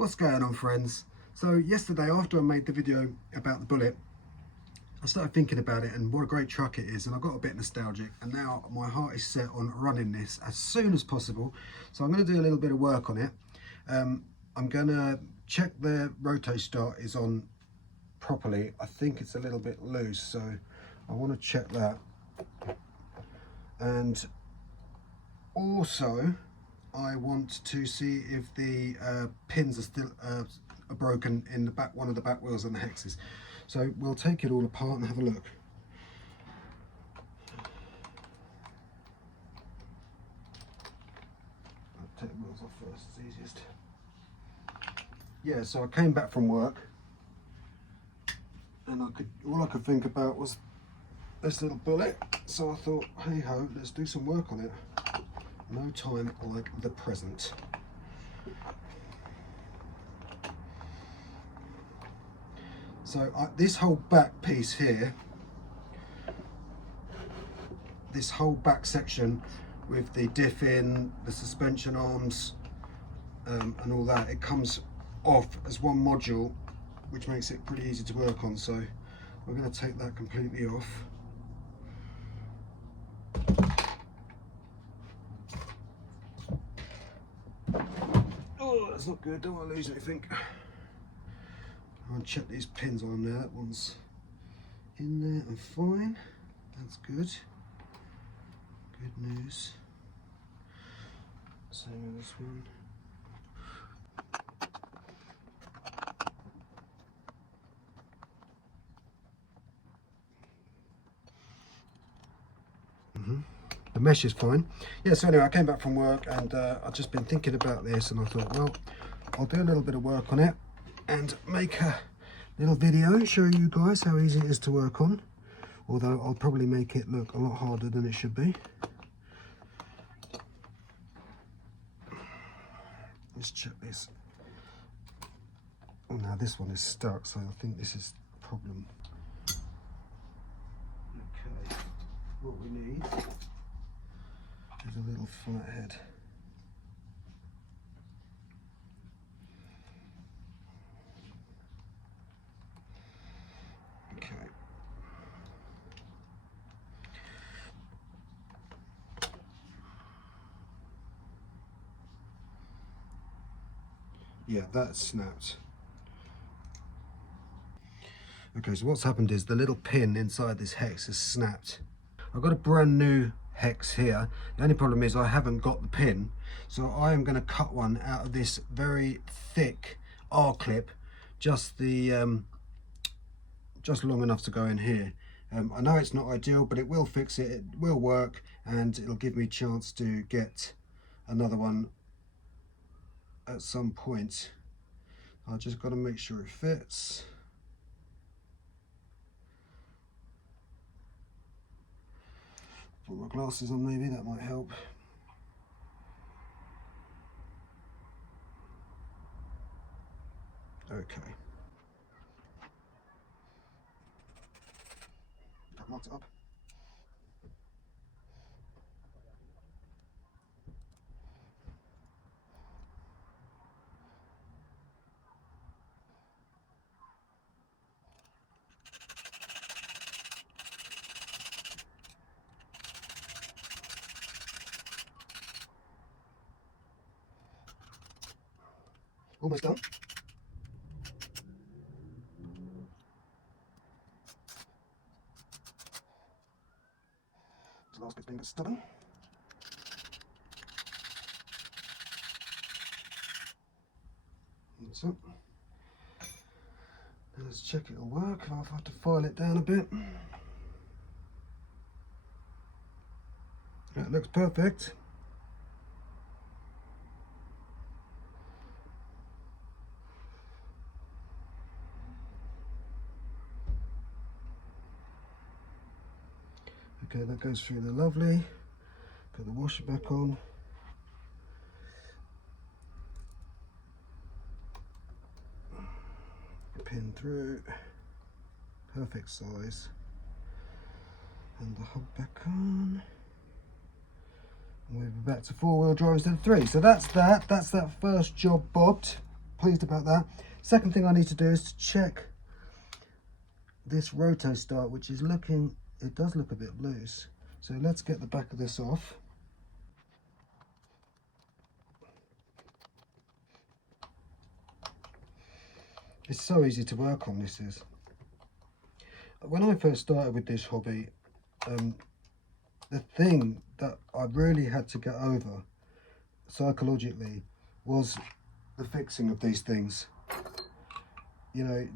What's going on, friends? So yesterday, after I made the video about the Bullet, I started thinking about it and what a great truck it is, and I got a bit nostalgic, and now my heart is set on running this as soon as possible. So I'm going to do a little bit of work on it. I'm going to check the rotate start is on properly. I think it's a little bit loose, so I want to check that. And also I want to see if the pins are still are broken in the back, one of the back wheels and the hexes. So we'll take it all apart and have a look. I'll take the wheels off first, it's easiest. Yeah, so I came back from work and all I could think about was this little Bullet. So I thought, hey ho, let's do some work on it. No time like the present. So this whole back piece here, this whole back section with the diff in, the suspension arms and all that, it comes off as one module, which makes it pretty easy to work on. So we're going to take that completely off. Oh, that's not good, don't want to lose anything. I'll check these pins on there. That one's in there and fine. That's good. Good news. Same with this one. The mesh is fine. Yeah, so anyway, I came back from work and I've just been thinking about this, and I thought, well, I'll do a little bit of work on it and make a little video, show you guys how easy it is to work on, although I'll probably make it look a lot harder than it should be. Let's check this. Oh, now this one is stuck, so I think this is the problem. Okay, what we need is a little flathead. Okay. Yeah, that snapped. Okay, so what's happened is the little pin inside this hex has snapped. I've got a brand new hex here. The only problem is I haven't got the pin, so I am going to cut one out of this very thick R clip, just the just long enough to go in here. I know it's not ideal, but it will fix it. It will work, and it'll give me a chance to get another one at some point. I just got to make sure it fits. Put my glasses on, maybe that might help. Okay. I've marked it up. Almost done. The last bit's being a bit stubborn. That's it. Now let's check it'll work. I'll have to file it down a bit. That looks perfect. Okay, that goes through the lovely. Put the washer back on. Pin through. Perfect size. And the hub back on. And we'll be back to 4-wheel drive instead of 3. So that's that. That's that first job bobbed. pleased about that. Second thing I need to do is to check this roto start, which is looking, it does look a bit loose. So let's get the back of this off. It's so easy to work on, this is. When I first started with this hobby, the thing that I really had to get over psychologically was the fixing of these things. You know,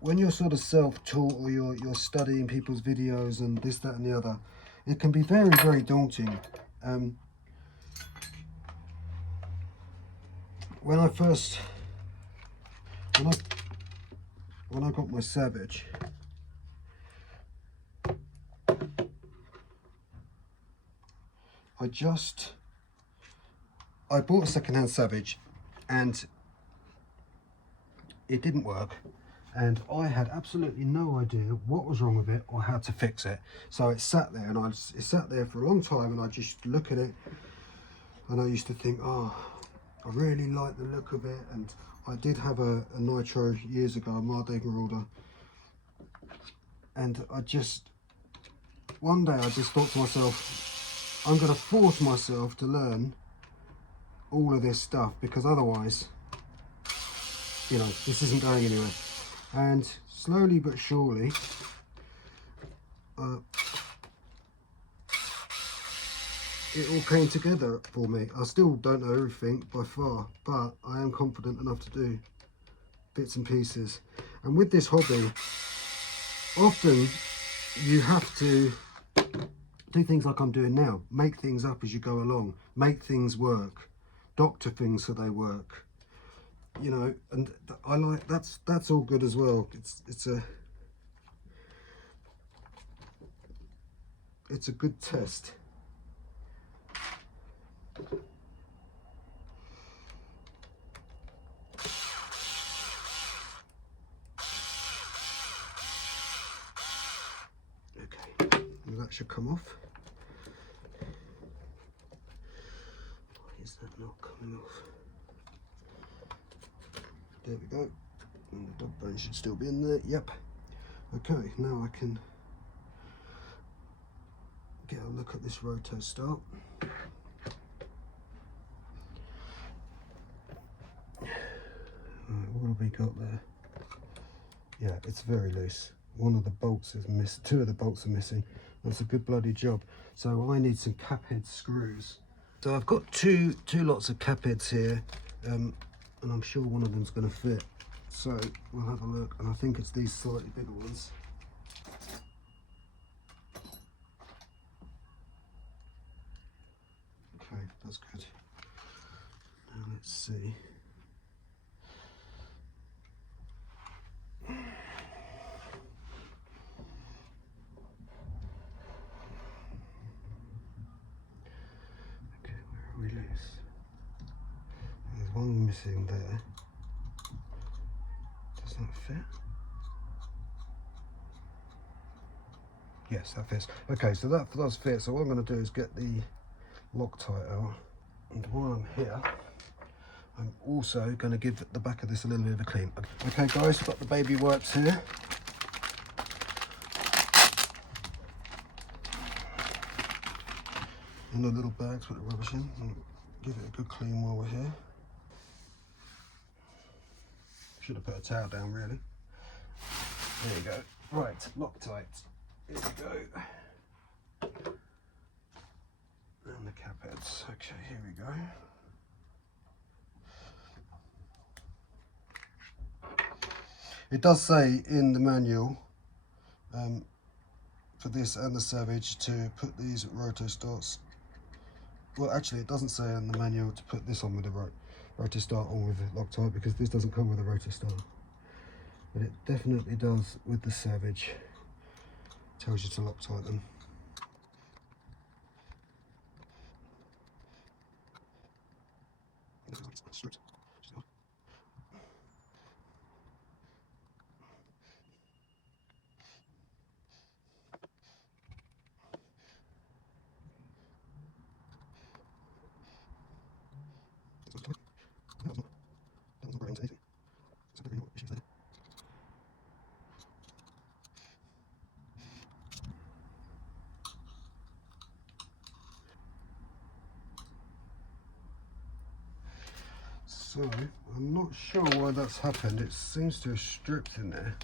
when you're sort of self-taught, or you're studying people's videos and this, that and the other, it can be very, very daunting. When I first, when I got my Savage, I bought a second-hand Savage and it didn't work, and I had absolutely no idea what was wrong with it or how to fix it. So it sat there, and it sat there for a long time, and I just look at it and I used to think, oh, I really like the look of it. And I did have a Nitro years ago, a Marde Marauder, and one day I just thought to myself, I'm going to force myself to learn all of this stuff, because otherwise, you know, this isn't going anywhere. And slowly but surely, it all came together for me. I still don't know everything by far, but I am confident enough to do bits and pieces. And with this hobby, often you have to do things like I'm doing now. Make things up as you go along. Make things work. Doctor things so they work. You know, and I like, that's all good as well. It's a good test. Okay, well, that should come off. Why is that not coming off? There we go. And the dog bone should still be in there. Yep. Okay, now I can get a look at this roto start. Right, what have we got there? Yeah, it's very loose. One of the bolts is missing. Two of the bolts are missing. That's a good bloody job. So I need some cap head screws. So I've got two lots of cap heads here, and I'm sure one of them's going to fit. So we'll have a look, and I think it's these slightly bigger ones. Okay, that's good. Now let's see. Release. There's one missing there. Does that fit? Yes, that fits. Okay, so that does fit. So what I'm going to do is get the Loctite out, and while I'm here, I'm also going to give the back of this a little bit of a clean. Okay guys, got the baby wipes here. In the little bags with the rubbish in, and give it a good clean while we're here. Should have put a towel down really. There you go. Right, Loctite. Here we go. And the cap heads. Okay, here we go. It does say in the manual for this and the Savage to put these roto starts. Well, actually, it doesn't say in the manual to put this on with the rotor start on with the Loctite, because this doesn't come with a rotor start. But it definitely does with the Savage. It tells you to Loctite them. So I'm not sure why that's happened. It seems to have stripped in there.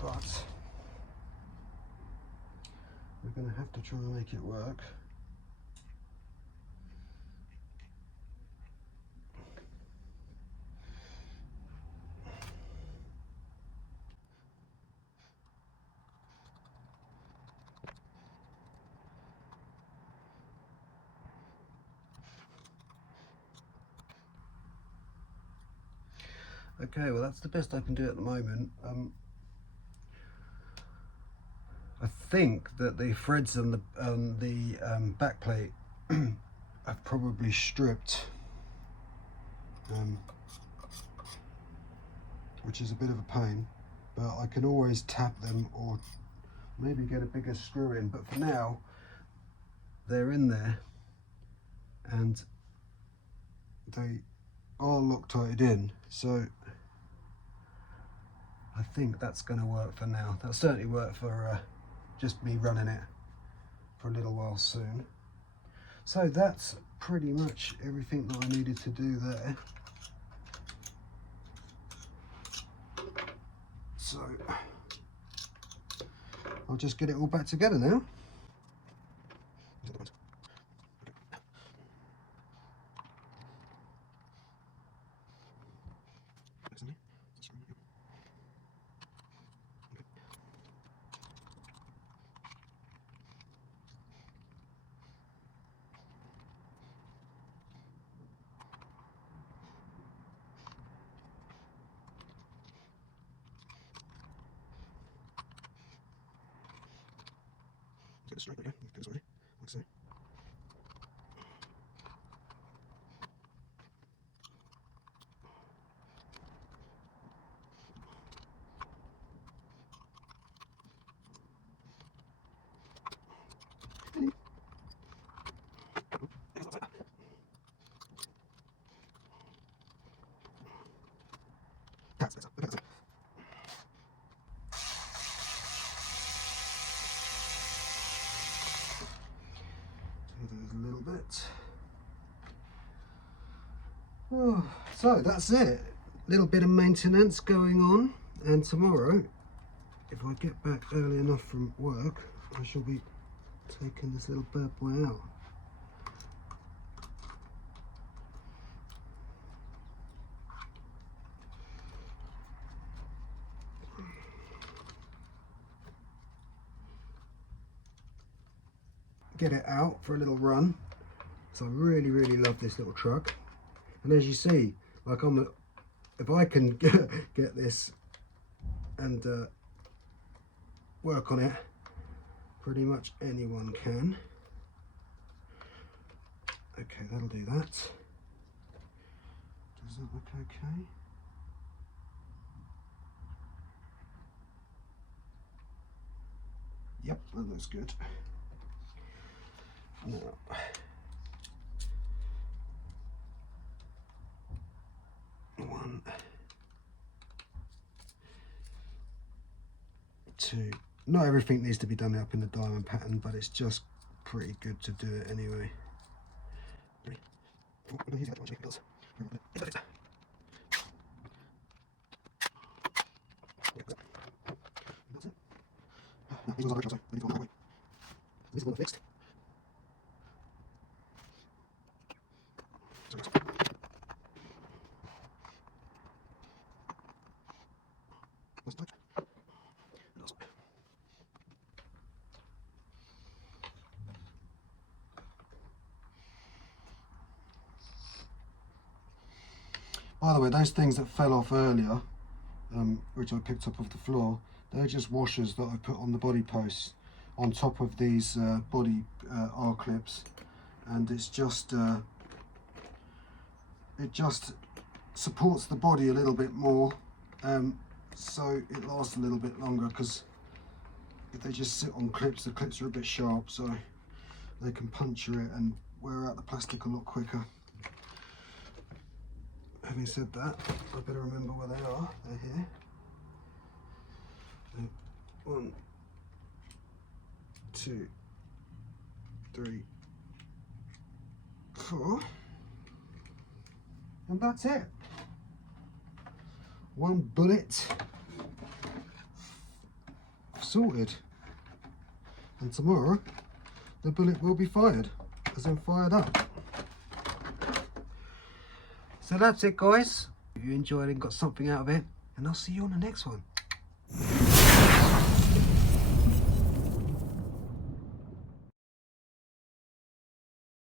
But we're going to have to try and make it work. Okay, well that's the best I can do at the moment. I think that the threads on the back plate have probably stripped, which is a bit of a pain, but I can always tap them or maybe get a bigger screw in, but for now they're in there and they are Loctited in, so I think that's going to work for now. That'll certainly work for just me running it for a little while soon. So that's pretty much everything that I needed to do there. So I'll just get it all back together now. Get it straight again, like so. There's a little bit. Oh, so that's it. Little bit of maintenance going on, and tomorrow, if I get back early enough from work, I shall be taking this little bad boy out. Get it out for a little run. So I really love this little truck, and as you see, like if I can get this and work on it, pretty much anyone can. Okay, that'll do that. Does that look okay? Yep, that looks good. Now, 1, 2. Not everything needs to be done up in the diamond pattern, but it's just pretty good to do it anyway. 3, 4. This one fixed. By the way, those things that fell off earlier, which I picked up off the floor, they're just washers that I put on the body posts on top of these body R clips, and it's just it just supports the body a little bit more, so it lasts a little bit longer, because if they just sit on clips, the clips are a bit sharp, so they can puncture it and wear out the plastic a lot quicker. Having said that, I better remember where they are. They're here. 1, 2, 3, And that's it. One bullet sorted. And tomorrow the bullet will be fired, as in fired up. So that's it, guys. If you enjoyed and got something out of it, and I'll see you on the next one.